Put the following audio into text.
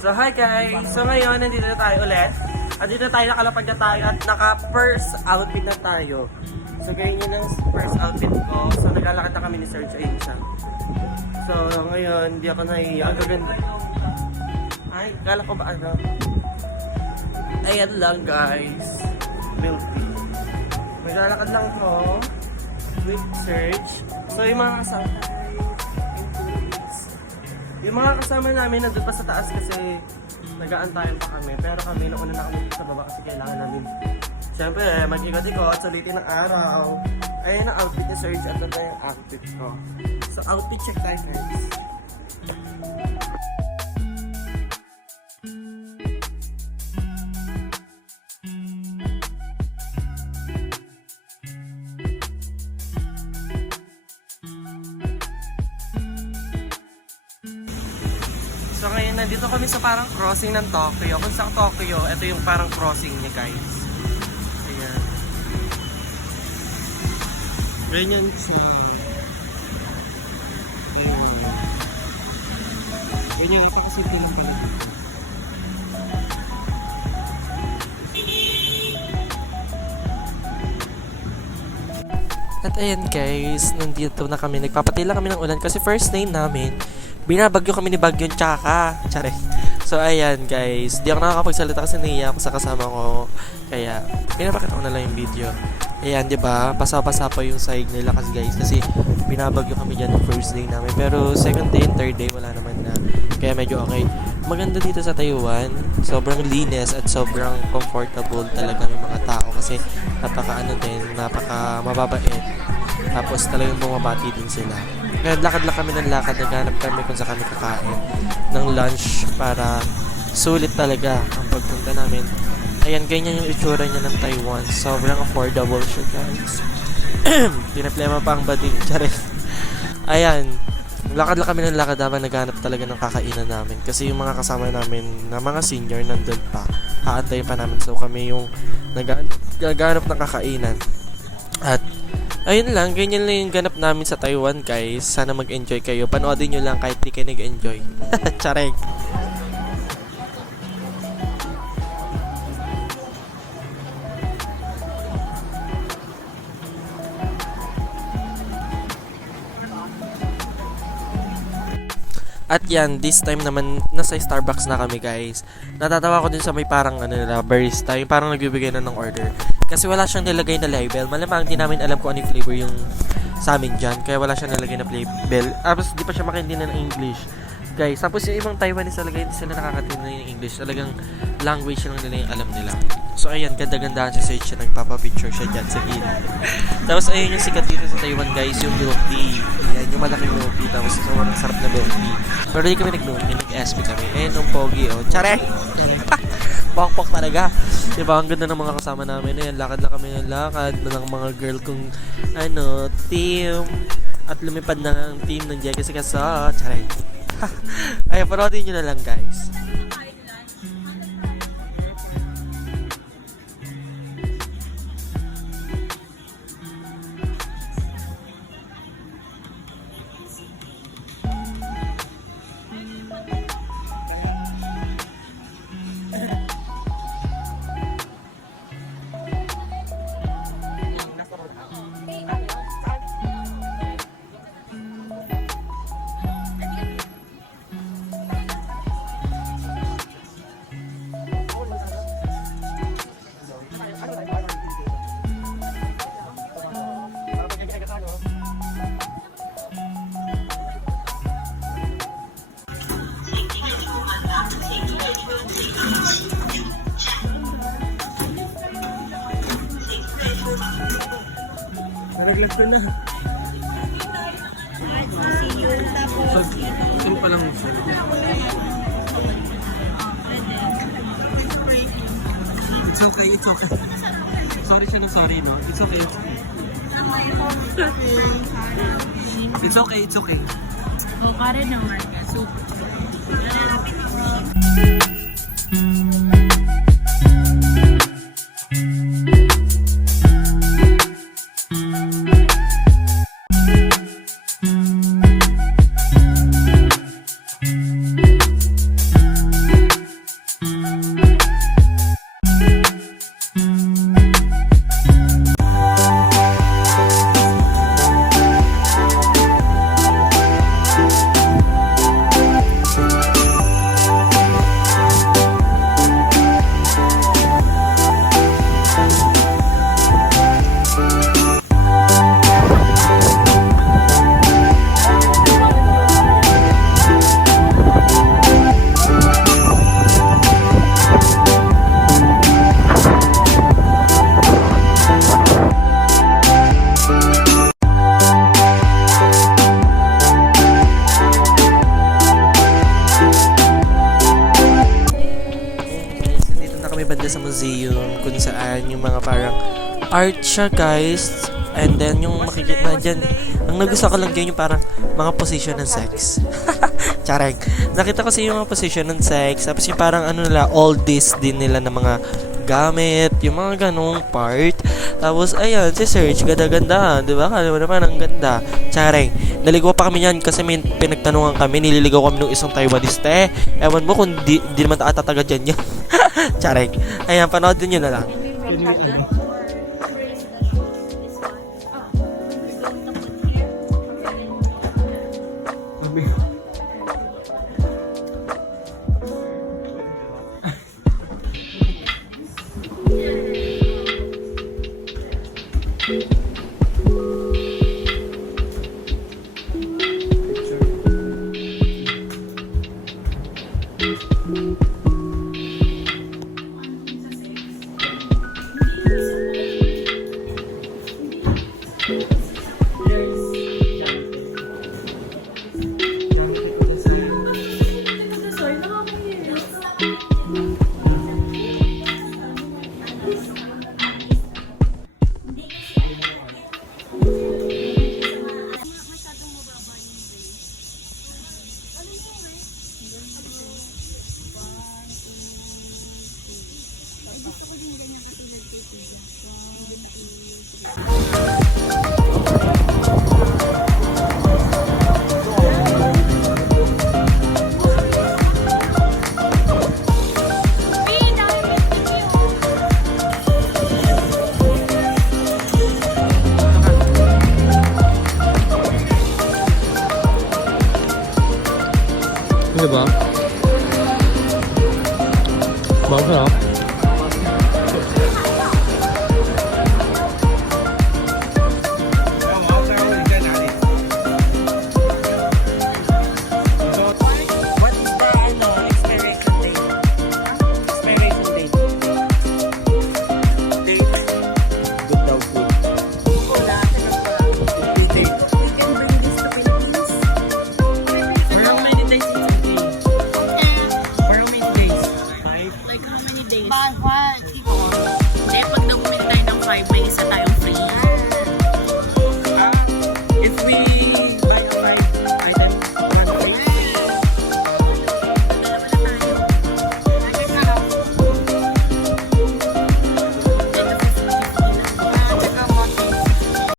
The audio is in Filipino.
So hi guys! So ngayon, nandito na tayo ulit. Nandito na tayo, nakalapag na tayo at naka-first outfit na tayo. So ganyan yung first outfit ko. So naglalakad na kami ni Serge, ayun siya. So ngayon, hindi ako nahihiya. Ang gaganda. Ay, kala ko ba ano? Ayan lang guys. Beauty. Naglalakad lang ko with Serge. So yung mga kasama namin nandun pa sa taas kasi nag-aantayan pa kami. Pero kami nauna na kami sa baba kasi kailangan namin siyempre mag-ikot-ikot sa litin ng araw. Ayun ang outfit ni Serge at ito yung outfit ko. So outfit check tayo guys. So ngayon, nandito kami sa parang crossing ng Tokyo. Kung sa Tokyo, ito yung parang crossing niya guys. Ayan. Ganyan siya. Ayan. Ganyan, ipakasimple lang pala. At ayan guys, nandito na kami. Nagpapatila kami ng ulan kasi first day namin. Binabagyo kami ni Bagyon Tsaka. Tsare. So ayan guys, di ako nakakapagsalita kasi naiya ako sa kasama ko. Kaya pinapakita ko na lang yung video. Ayan, di ba? Basa-basa pa yung sahig nila kasi guys, kasi binabagyo kami dyan ng first day namin. Pero second day and third day wala naman na. Kaya medyo okay. Maganda dito sa Taiwan. Sobrang linis at sobrang comfortable talaga ng mga tao kasi napaka mababait. Tapos talagang bumabati din sila. Kaya lakad lang kami ng lakad, naghanap kami kung saan kami kakain ng lunch para sulit talaga ang pagpunta namin. Ayan, ganyan yung itsura niya ng Taiwan. Sobrang affordable siya guys. Pinaplema pa ang bading. Charis. Ayan, lakad lang kami ng lakad habang naghanap talaga ng kakainan namin. Kasi yung mga kasama namin na mga senior nandun pa. Haantayin pa namin. So kami yung naghanap ng kakainan. At ayun lang, ganyan lang yung ganap namin sa Taiwan guys. Sana mag-enjoy kayo. Panoodin nyo lang kahit di kayo nag-enjoy. Tsarek. At yan, this time naman, nasa Starbucks na kami guys. Natatawa ko din sa may parang barista, yung parang nagbibigay na ng order. Kasi wala siyang nilagay na label. Malamang di namin alam kung ano yung flavor yung sa amin dyan. Kaya wala siyang nilagay na label. Tapos di pa siya makaintindihan ng English. Guys, tapos yung ibang Taiwanese talaga hindi sila nakakatindihan ng English. Talagang language lang nila yung alam nila. So ayan, ganda-gandahan si Serge siya. Nagpapapicture siya dyan sa gilid. Tapos ayun yung sikat dito sa Taiwan guys, yung milk tea. Ayan, yung malaking milk tea. Tapos sobrang sarap na milk tea. Pero di kami nag-milk tea, nag-SP kami. Ayan yung pogi, oh. Tsare! Pok-pok talaga. Diba, ang ganda ng mga kasama namin. Ayan, lakad lang kami ng lakad ng mga girl kong team. At lumipad na ang team ng Jessica sa Tsare. Ayan, parotin nyo na lang guys. Nalaglag ko na. Saan pa lang siya? It's okay, it's okay. Sorry siya ng sorry, no? It's okay, it's okay. It's okay, it's okay. Oh, kare naman. Super. art siya, guys. And then, yung makikita dyan, ang nagustuhan ko lang dyan yung parang mga position ng sex. Chareng. Nakita ko yung mga position ng sex. Tapos yung parang ano nila, oldies din nila ng mga gamit, yung mga ganong part. Tapos, ayan, si Serge, ganda-ganda. Diba? Kala mo naman, ang ganda. Chareng. Naligaw pa kami yan kasi may pinagtanungan kami. Nililigaw kami ng isang Taiwanese. Ewan mo kung di naman tatataga dyan yan. Chareng. Ayan, panoodin nyo na lang. Diba? Masarap. What is the expiration date? Expiration date. Good daw po. Date. We can bring this to Philippines. For how many days is it? For how many days? 5? Like how many days? Bawal. Eh, pag nag-commit tayo ng 5, may isa